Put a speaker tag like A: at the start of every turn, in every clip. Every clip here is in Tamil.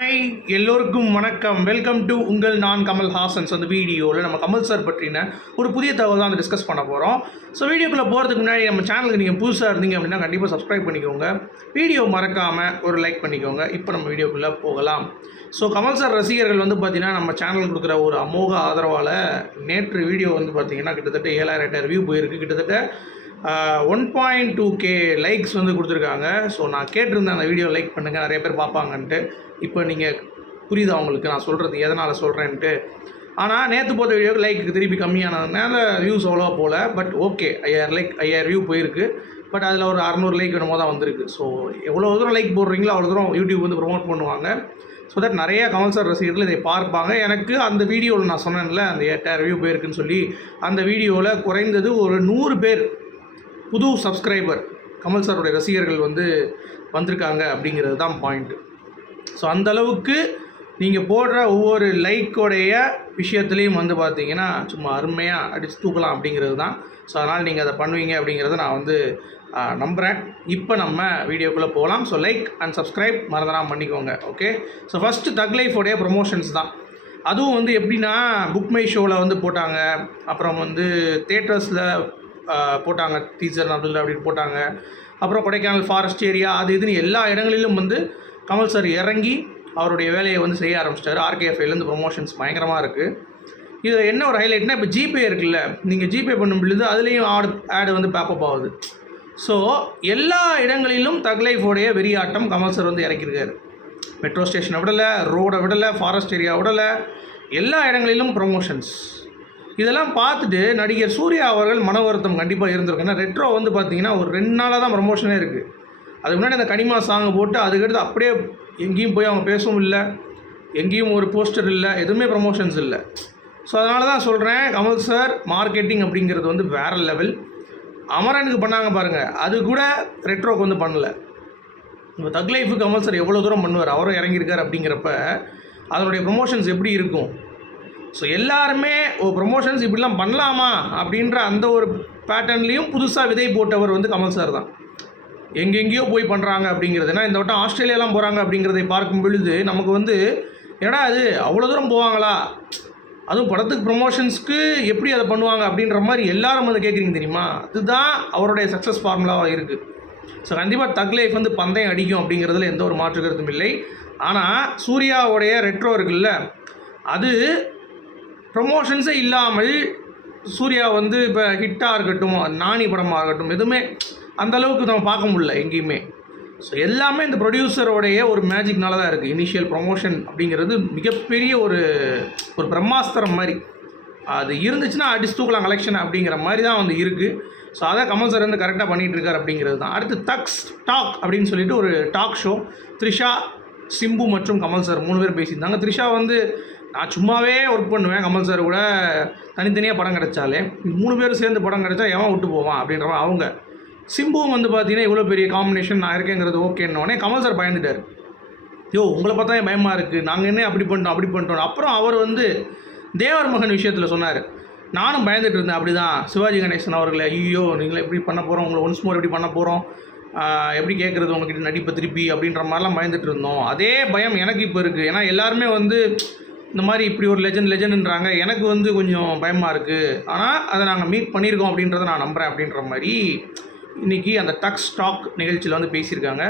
A: ஹாய் எல்லோருக்கும் வணக்கம். வெல்கம் டு உங்கள் நான் கமல் ஹாசன்ஸ் அந்த வீடியோவில் நம்ம கமல் சார் பற்றின ஒரு புதிய தகவல் தான் டிஸ்கஸ் பண்ண போகிறோம் ஸோ வீடியோக்குள்ளே போகிறதுக்கு முன்னாடி நம்ம சேனலுக்கு நீங்கள் புதுசாக இருந்தீங்க அப்படின்னா கண்டிப்பாக சப்ஸ்கிரைப் பண்ணிக்கோங்க. வீடியோ மறக்காமல் ஒரு லைக் பண்ணிக்கோங்க. இப்போ நம்ம வீடியோக்குள்ளே போகலாம். ஸோ கமல் சார் ரசிகர்கள் வந்து பார்த்திங்கன்னா நம்ம சேனல் கொடுக்குற ஒரு அமோக ஆதரவால் நேற்று வீடியோ வந்து பார்த்திங்கன்னா கிட்டத்தட்ட ஏழாயிரம் எட்டாயிரம் வியூ போயிருக்கு. கிட்டத்தட்ட one point two K likes வந்து கொடுத்துருக்காங்க. ஸோ நான் கேட்டிருந்தேன் அந்த வீடியோ லைக் பண்ணுங்கள் நிறைய பேர் பார்ப்பாங்கன்ட்டு. இப்போ நீங்கள் புரியுதா உங்களுக்கு? நான் சொல்கிறது எதனால் சொல்கிறேன்ட்டு ஆனால் நேற்று போட்ட வீடியோக்கு லைக்கு திருப்பி கம்மியானதுனால வியூஸ் அவ்வளோவா போகல பட் ஓகே ஐயாயிரம் லைக் ஐயாயிரம் வியூ போயிருக்கு. பட் அதில் ஒரு அறநூறு லைக் என்னமோ தான் வந்திருக்கு. ஸோ எவ்வளோ தூரம் லைக் போடுறீங்களோ அவ்வளோ தூரம் யூடியூப் வந்து ப்ரொமோட் பண்ணுவாங்க. ஸோ தட் நிறைய கமல் சார் ரசிகர்கள் இதை பார்ப்பாங்க. எனக்கு அந்த வீடியோவில் நான் சொன்னேன்ல அந்த எட்டாயிரம் வியூ போயிருக்குன்னு சொல்லி அந்த வீடியோவில் குறைந்தது ஒரு நூறு பேர் புது சப்ஸ்கிரைபர் கமல் சாருடைய ரசிகர்கள் வந்து வந்திருக்காங்க அப்படிங்கிறது தான் பாயிண்ட்டு ஸோ அந்த அளவுக்கு நீங்கள் போடுற ஒவ்வொரு லைக்கோடைய விஷயத்துலேயும் வந்து பார்த்தீங்கன்னா சும்மா அருமையாக அடித்து தூக்கலாம் அப்படிங்கிறது தான். ஸோ அதனால் நீங்கள் அதை பண்ணுவீங்க அப்படிங்கிறத நான் வந்து நம்புகிறேன் இப்போ நம்ம வீடியோக்குள்ளே போகலாம். ஸோ லைக் அண்ட் சப்ஸ்கிரைப் மறந்துடாமல் பண்ணிக்கோங்க. ஓகே ஸோ ஃபஸ்ட்டு தக் லைஃபோடைய ப்ரொமோஷன்ஸ் தான். அதுவும் வந்து எப்படின்னா புக் மை ஷோவில் வந்து போட்டாங்க. அப்புறம் வந்து தேட்டர்ஸில் போட்டாங்க. டீச்சர் நடுவில் அப்படின்னு போட்டாங்க. அப்புறம் கொடைக்கானல் ஃபாரஸ்ட் ஏரியா அது இதுன்னு எல்லா இடங்களிலும் வந்து கமல் சார் இறங்கி அவருடைய வேலையை வந்து செய்ய ஆரம்பிச்சிட்டாரு. ஆர்கேஎஃப்ஐலேருந்து ப்ரொமோஷன்ஸ் பயங்கரமாக இருக்குது இதில் என்ன ஒரு ஹைலைட்னா இப்போ ஜிபே இருக்குல்ல நீங்கள் ஜிபே பண்ணும் பொழுது அதுலேயும் ஆடு ஆடு வந்து பேப்பப் ஆகுது. ஸோ எல்லா இடங்களிலும் தக்லைஃபோடைய வெறியாட்டம் கமல் சார் வந்து இறக்கியிருக்காரு. மெட்ரோ ஸ்டேஷனை விடலை ரோடை விடலை ஃபாரஸ்ட் ஏரியா விடலை எல்லா இடங்களிலும் ப்ரொமோஷன்ஸ் இதெல்லாம் பார்த்துட்டு நடிகர் சூர்யா அவர்கள் மன வருத்தம் கண்டிப்பாக இருந்திருக்கும். ஏன்னா ரெட்ரோ வந்து பார்த்தீங்கன்னா ஒரு ரெண்டு நாளாக தான் ப்ரமோஷனே இருக்குது அதுக்கு முன்னாடி அந்த கனிமா சாங்கை போட்டு அதுக்கடுத்து அப்படியே எங்கேயும் போய் அவங்க பேசவும் இல்லை. எங்கேயும் ஒரு போஸ்டர் இல்லை. எதுவுமே ப்ரமோஷன்ஸ் இல்லை. ஸோ அதனால தான் சொல்கிறேன் கமல் சார் மார்க்கெட்டிங் அப்படிங்கிறது வந்து வேறு லெவல் அமரனுக்கு பண்ணாங்க பாருங்கள் அது கூட ரெட்ரோக்கு வந்து பண்ணலை. இப்போ தக் லைஃபுக்கு கமல் சார் எவ்வளோ தூரம் பண்ணுவார்? அவரும் இறங்கியிருக்கார் அப்படிங்கிறப்ப அதனுடைய ப்ரொமோஷன்ஸ் எப்படி இருக்கும்? ஸோ எல்லாருமே ஓ ப்ரொமோஷன்ஸ் இப்படிலாம் பண்ணலாமா? அப்படின்ற அந்த ஒரு பேட்டர்ன்லேயும் புதுசாக விதை போட்டவர் வந்து கமல் சார் தான். எங்கெங்கேயோ போய் பண்ணுறாங்க அப்படிங்கிறது. ஏன்னா இந்த வட்டம் ஆஸ்திரேலியாலாம் போகிறாங்க அப்படிங்கிறதை பார்க்கும் பொழுது நமக்கு வந்து ஏடா அது அவ்வளோ தூரம் போவாங்களா? அதுவும் படத்துக்கு ப்ரொமோஷன்ஸ்க்கு எப்படி அதை பண்ணுவாங்க அப்படின்ற மாதிரி எல்லாரும் அதை கேட்குறீங்க தெரியுமா? அதுதான் அவருடைய சக்ஸஸ் ஃபார்முலாவாக இருக்குது ஸோ கண்டிப்பாக தக் லைஃப் வந்து பந்தயம் அடிக்கும் அப்படிங்கிறதுல எந்த ஒரு மாற்று கருத்தும் இல்லை. ஆனால் சூர்யாவுடைய ரெட்ரோ இருக்குல்ல அது ப்ரொமோஷன்ஸே இல்லாமல் சூர்யா வந்து இப்போ ஹிட்டாக இருக்கட்டும் நாணி படமாக இருக்கட்டும் எதுவுமே அந்த அளவுக்கு நம்ம பார்க்க முடியல எங்கேயுமே. ஸோ எல்லாமே இந்த ப்ரொடியூசரோடைய ஒரு மேஜிக்னால தான் இருக்குது இனிஷியல் ப்ரொமோஷன் அப்படிங்கிறது மிகப்பெரிய ஒரு ஒரு பிரம்மாஸ்திரம் மாதிரி. அது இருந்துச்சுன்னா அடிச்சு தூக்கலாம் கலெக்ஷன் அப்படிங்கிற மாதிரி தான் வந்து இருக்குது ஸோ அதை கமல் சார் வந்து கரெக்டாக பண்ணிகிட்டு இருக்கார் அப்படிங்கிறது தான். அடுத்து தக்ஸ் டாக் அப்படின்னு சொல்லிட்டு ஒரு டாக் ஷோ த்ரிஷா சிம்பு மற்றும் கமல் சார் மூணு பேர் பேசியிருந்தாங்க. த்ரிஷா வந்து நான் சும்மாவே ஒர்க் பண்ணுவேன் கமல் சார் கூட. தனித்தனியாக படம் கிடைச்சாலே மூணு பேரும் சேர்ந்து படம் கிடைச்சா எவன் விட்டு போவான் அப்படின்ற அவங்க. சிம்புவும் வந்து பார்த்தீங்கன்னா இவ்வளோ பெரிய காம்பினேஷன் நான் இருக்கேங்கிறது ஓகேன்னொடனே கமல் சார் பயந்துட்டார். யோ உங்களை பார்த்தா ஏன் பயமாக இருக்குது நாங்கள் என்ன அப்படி பண்ணிட்டோம் அப்படி பண்ணிட்டோம் அப்புறம் அவர் வந்து தேவர் மகன் விஷயத்தில் சொன்னார். நானும் பயந்துட்டு இருந்தேன் அப்படி தான் சிவாஜி கணேசன் அவர்களை ஐயோ நீங்களே எப்படி பண்ண போகிறோம் உங்களை ஒன்ஸ் மோர் எப்படி பண்ண போகிறோம் எப்படி கேட்குறது உங்ககிட்ட நடிப்பை திருப்பி? அப்படின்ற மாதிரிலாம் பயந்துட்டு இருந்தோம். அதே பயம் எனக்கு இப்போ இருக்குது ஏன்னா எல்லாருமே வந்து இந்த மாதிரி இப்படி ஒரு லெஜண்ட் லெஜண்டுன்றாங்க எனக்கு வந்து கொஞ்சம் பயமாக இருக்குது ஆனால் அதை நாங்கள் மீட் பண்ணியிருக்கோம் அப்படின்றத நான் நம்புகிறேன் அப்படின்ற மாதிரி இன்றைக்கி அந்த டக் ஸ்டாக் நிகழ்ச்சியில் வந்து பேசியிருக்காங்க.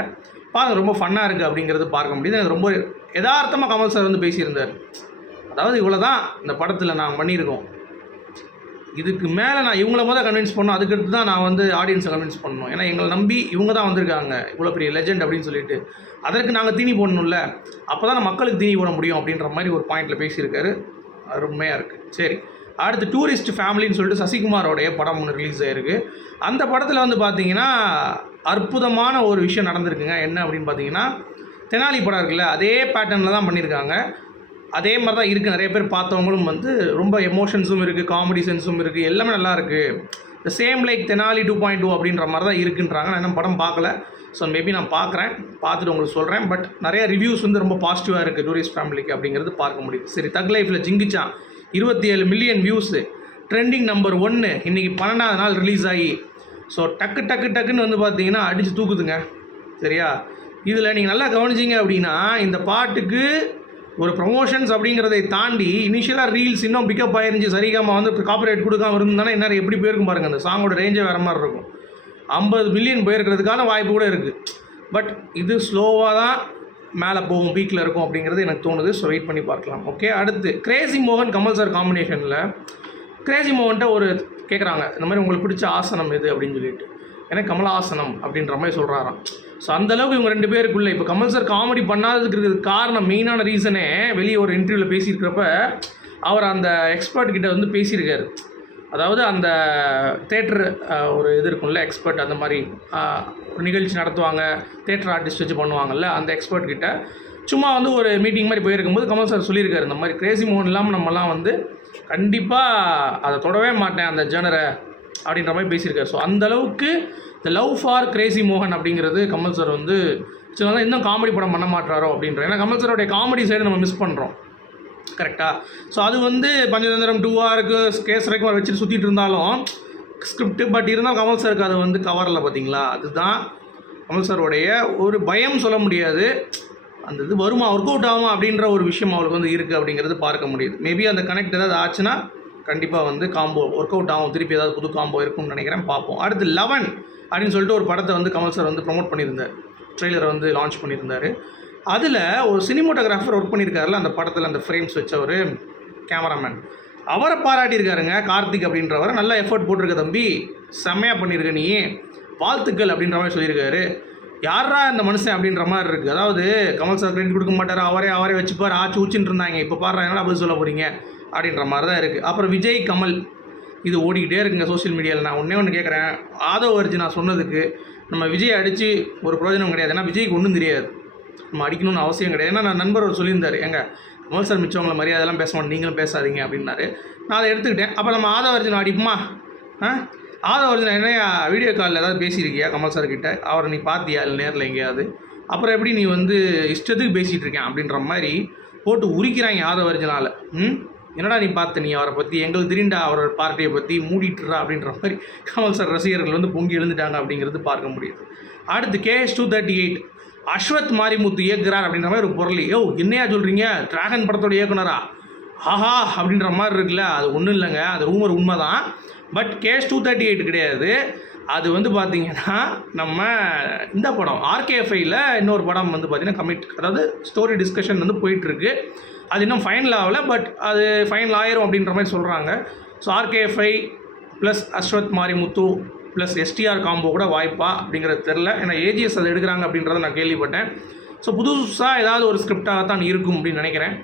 A: பார்க்க ரொம்ப ஃபன்னாக இருக்குது அப்படிங்கிறது பார்க்க முடியுது. எனக்கு ரொம்ப யதார்த்தமாக கமல் சார் வந்து பேசியிருந்தார். அதாவது இவ்வளோ தான் இந்த படத்தில் நாங்கள் பண்ணியிருக்கோம். இதுக்கு மேலே நான் இவங்கள முதல் கன்வின்ஸ் பண்ணணும் அதுக்கடுத்து தான் நான் வந்து ஆடியன்ஸை கன்வின்ஸ் பண்ணணும். ஏன்னா எங்களை நம்பி இவங்க தான் வந்திருக்காங்க. இவ்வளோ பெரிய லெஜெண்ட் அப்படின்னு சொல்லிட்டு. அதற்கு நாங்கள் தீனி போடணும்ல. அப்போ தான் மக்களுக்கு தீனி போட முடியும் அப்படின்ற மாதிரி ஒரு பாயிண்டில் பேசியிருக்காரு. அருமையாக இருக்குது சரி. அடுத்து டூரிஸ்ட் ஃபேமிலின்னு சொல்லிட்டு சசிகுமாரோடைய படம் ஒன்று ரிலீஸ் ஆயிருக்கு. அந்த படத்தில் வந்து பார்த்தீங்கன்னா அற்புதமான ஒரு விஷயம் நடந்திருக்குங்க. என்ன அப்படின்னு பார்த்தீங்கன்னா தெனாலி படம் இருக்குல்ல அதே பேட்டர்னில் தான் பண்ணியிருக்காங்க. அதே மாதிரி தான் இருக்குது நிறைய பேர் பார்த்தவங்களும் வந்து ரொம்ப எமோஷன்ஸும் இருக்குது காமெடி சென்ஸும் இருக்குது எல்லாமே நல்லா இருக்குது இந்த same like Tenali two point two அப்படின்ற மாதிரி தான் இருக்குன்றாங்க. நான் இன்னும் படம் பார்க்கல. ஸோ மேபி நான் பார்க்குறேன். பார்த்துட்டு உங்களுக்கு சொல்கிறேன் பட் நிறைய ரிவ்யூஸ் வந்து ரொம்ப பாசிட்டிவாக இருக்குது டூரிஸ்ட் ஃபேமிலிக்கு அப்படிங்கிறது பார்க்க முடியுது சரி தக் லைஃப்பில் ஜிங்கிச்சான் இருபத்தி ஏழு மில்லியன் வியூஸு ட்ரெண்டிங் நம்பர் ஒன்று இன்றைக்கி பன்னெண்டாவது நாள் ரிலீஸ் ஆகி. ஸோ டக்கு டக்கு டக்குன்னு வந்து பார்த்தீங்கன்னா அடித்து தூக்குதுங்க. சரியா? இதில் நீங்கள் நல்லா கவனிச்சிங்க அப்படின்னா இந்த பாட்டுக்கு ஒரு ப்ரொமோஷன்ஸ் அப்படிங்கிறதை தாண்டி இனிஷியலாக ரீல்ஸ் இன்னும் பிக்கப் ஆயிருந்துச்சு. சரிகாம வந்து காப்பரேட் கொடுக்காம இருந்தானே என்ன? எப்படி போயிருக்கும் பாருங்கள் அந்த சாங்கோட ரேஞ்சே வேறு மாதிரி இருக்கும். ஐம்பது மில்லியன் போயிருக்கிறதுக்கான வாய்ப்பு கூட இருக்குது பட் இது ஸ்லோவாக தான் மேலே போகும் வீக்கில் இருக்கும் அப்படிங்கிறது எனக்கு தோணுது. ஸோ வெயிட் பண்ணி பார்க்கலாம். ஓகே அடுத்து கிரேசி மோகன் கமல் சார் காம்பினேஷனில் கிரேசி மோகன்ட்ட ஒரு கேட்குறாங்க இந்த மாதிரி உங்களுக்கு பிடிச்ச ஆசனம் எது அப்படின்னு சொல்லிட்டு. எனக்கு கமலாசனம் அப்படின்ற மாதிரி சொல்கிறாராம் ஸோ அந்தளவுக்கு இவங்க ரெண்டு பேருக்குள்ளே இப்போ கமல் சார் காமெடி பண்ணாததுக்கு காரணம் மெயினான ரீசனே வெளியே ஒரு இன்டர்வியூவில் பேசியிருக்கிறப்ப அவர் அந்த எக்ஸ்பர்ட் கிட்ட வந்து பேசியிருக்காரு. அதாவது அந்த தேட்டர் ஒரு இது இருக்கும்ல எக்ஸ்பர்ட் அந்த மாதிரி ஒரு நிகழ்ச்சி நடத்துவாங்க தேட்டர் ஆர்டிஸ்ட் வச்சு பண்ணுவாங்கல்ல அந்த எக்ஸ்பர்ட் கிட்ட. சும்மா வந்து ஒரு மீட்டிங் மாதிரி போயிருக்கும்போது கமல் சார் சொல்லியிருக்காரு இந்த மாதிரி கிரேசி மோகன் இல்லாமல் நம்மலாம் வந்து கண்டிப்பாக அதை தொடவே மாட்டேன் அந்த ஜேனரை அப்படின்ற மாதிரி பேசியிருக்காரு. ஸோ அந்த த இந்த லவ் ஃபார் கிரேசி மோகன் அப்படிங்கிறது கமல் சார் வந்து சில இன்னும் காமெடி படம் பண்ண மாட்டாரோ அப்படின்ற. ஏன்னா கமல் சாரோடைய காமெடி சைடு நம்ம மிஸ் பண்ணுறோம் கரெக்டாக ஸோ அது வந்து பஞ்சதந்திரம் டூவாக இருக்குது கேஸ் வரைக்கும் வச்சுட்டு சுற்றிட்டு இருந்தாலும் ஸ்கிரிப்ட் பட் இருந்தால் கமல் சாருக்கு அது வந்து கவரில் பார்த்தீங்களா அதுதான் கமல் சாருடைய ஒரு பயம் சொல்ல முடியாது. அந்த இது வருமா ஒர்க் அவுட் ஆகுமா அப்படின்ற ஒரு விஷயம் அவருக்கு வந்து இருக்குது அப்படிங்கிறது பார்க்க முடியுது. மேபி அந்த கனெக்ட் ஏதாவது ஆச்சுன்னா கண்டிப்பாக வந்து காம்போ ஒர்க் அவுட் ஆகும். திருப்பி ஏதாவது புது காம்போ இருக்கும்னு நினைக்கிறேன். பார்ப்போம். அடுத்து லெவன் அப்படின்னு சொல்லிட்டு ஒரு படத்தை வந்து கமல் சார் வந்து ப்ரொமோட் பண்ணியிருந்தார். ட்ரெய்லரை வந்து லான்ச் பண்ணியிருந்தார். அதில் ஒரு சினிமோட்டோகிராஃபர் ஒர்க் பண்ணியிருக்காருல அந்த படத்தில் அந்த ஃப்ரேம்ஸ் வச்ச ஒரு கேமராமேன் அவரை பாராட்டியிருக்காருங்க கார்த்திக் அப்படின்றவர். நல்லா எஃபர்ட் போட்டிருக்க தம்பி. செம்மையாக பண்ணியிருக்க நீ வாழ்த்துக்கள் அப்படின்ற மாதிரி சொல்லியிருக்காரு. யாரா இந்த மனுஷன் அப்படின்ற மாதிரி இருக்குது அதாவது கமல் சார் கிரெடிட் கொடுக்க மாட்டார்? அவரே அவரே வச்சுப்பார். ஆச்சு ஊச்சின்னு இருந்தாங்க. இப்போ பாடுறாங்கன்னா அப்படி சொல்ல போகிறீங்க அப்படின்ற மாதிரி தான் இருக்குது அப்புறம் விஜய் கமல் இது ஓடிக்கிட்டே இருக்குங்க சோஷியல் மீடியாவில் நான் ஒன்றே ஒன்று கேட்குறேன் ஆதவ அர்ஜுன் நான் சொன்னதுக்கு நம்ம விஜய் அடித்து ஒரு பிரயோஜனம் கிடையாது. ஏன்னா விஜய்க்கு ஒன்றும் தெரியாது. நம்ம அடிக்கணும்னு அவசியம் கிடையாது. ஏன்னா நான் நண்பர் ஒரு சொல்லியிருந்தார். எங்க கமல் சார் மிச்சவங்களை மரியாதைலாம் பேச நீங்களும் பேசாதீங்க அப்படின்னாரு. நான் அதை எடுத்துக்கிட்டேன். அப்போ நம்ம ஆதவ அர்ஜுன் அடிப்புமா? ஆ? ஆதவ அர்ஜுன் என்னையா வீடியோ காலில் ஏதாவது பேசியிருக்கியா கமல் சார் கிட்ட? அவரை நீ பார்த்தியா? இல்லை நேரில் எங்கேயாவது? அப்புறம் எப்படி நீ வந்து இஷ்டத்துக்கு பேசிகிட்டு இருக்கேன் அப்படின்ற மாதிரி போட்டு உரிக்கிறாங்க ஆதவ அர்ஜுனால். ம்? என்னடா நீ பார்த்த நீ அவரை பற்றி எங்களுக்கு தெரியுண்டா அவரோட பார்ட்டியை பற்றி மூடிட்டுறா அப்படின்ற மாதிரி கமல் சார் ரசிகர்கள் வந்து பொங்கி எழுந்துட்டாங்க அப்படிங்கிறது பார்க்க முடியுது. அடுத்து KS two thirty eight Ashwath Marimuthu இயக்குறார் அப்படின்ற மாதிரி ஒரு பொருள். யோ என்னையா சொல்கிறீங்க டிராகன் படத்தோட இயக்குனரா? ஆஹா அப்படின்ற மாதிரி இருக்குல்ல. அது ஒன்றும் இல்லைங்க. அது ரூமர் உண்மை தான் but KS two thirty eight கிடையாது. அது வந்து பார்த்தீங்கன்னா நம்ம இந்த படம் ஆர்கேஎஃப்ஐயில் இன்னொரு படம் வந்து பார்த்திங்கன்னா கமிட் அதாவது ஸ்டோரி டிஸ்கஷன் வந்து போயிட்டுருக்கு. அது இன்னும் ஃபைனல் ஆகலை பட் அது ஃபைனல் ஆயிரும் அப்படின்ற மாதிரி சொல்கிறாங்க so RKFI plus Ashwath Marimuthu plus STR combo கூட வாய்ப்பா அப்படிங்கிறது தெரில ஏன்னா ஏஜிஎஸ் அதை எடுக்கிறாங்க அப்படின்றத நான் கேள்விப்பட்டேன். ஸோ புதுசாக ஏதாவது ஒரு ஸ்கிரிப்டாக தான் இருக்கும் அப்படின்னு நினைக்கிறேன்.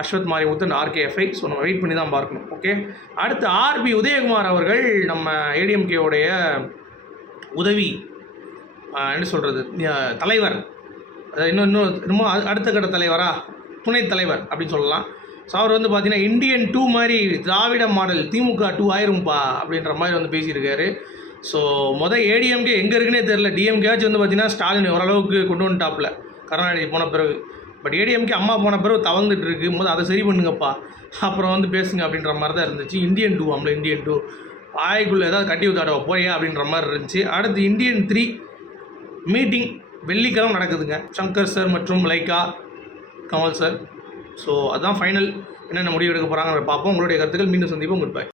A: Ashwath Marimuthu and RKFI so நம்ம வெயிட் பண்ணி தான் பார்க்கணும். ஓகே அடுத்து ஆர்பி உதயகுமார் அவர்கள் நம்ம ஏடிஎம்கேவுடைய உதவி என்ன சொல்கிறது தலைவர். இன்னும் இன்னும் இன்னும் அடுத்த கட்ட தலைவரா? துணைத் தலைவர் அப்படின்னு சொல்லலாம். ஸோ அவர் வந்து பார்த்தீங்கன்னா இந்தியன் டூ மாதிரி திராவிட மாடல் திமுக டூ ஆயிரும்ப்பா அப்படின்ற மாதிரி வந்து பேசியிருக்காரு. ஸோ மொதல் ஏடிஎம்கே எங்கே இருக்குன்னே தெரில டிஎம்கேஜ் வந்து பார்த்தீங்கன்னா ஸ்டாலின் ஓரளவுக்கு கொண்டு வந்துட்டாப்பில். கருணாநிதி போன பிறகு. பட் ஏடிஎம்கே அம்மா போன பிறகு தவழ்ந்துட்டு இருக்கு போது அதை சரி பண்ணுங்கப்பா. அப்புறம் வந்து பேசுங்க அப்படின்ற மாதிரி தான் இருந்துச்சு. இந்தியன் டூ ஆம்ல இந்தியன் டூ ஆய்க்குள்ளே ஏதாவது கட்டி வித்தாடவா போயா அப்படின்ற மாதிரி இருந்துச்சு. அடுத்து இந்தியன் த்ரீ மீட்டிங் வெள்ளிக்கிழமை நடக்குதுங்க. சங்கர் சார் மற்றும் லைக்கா கமல் சார் ஸோ அதுதான் ஃபைனல் என்னென்ன முடிவு எடுக்க போகிறாங்க பார்ப்போம். உங்களுடைய கருத்துக்கள். மீண்டும் சந்திப்போம். Good bye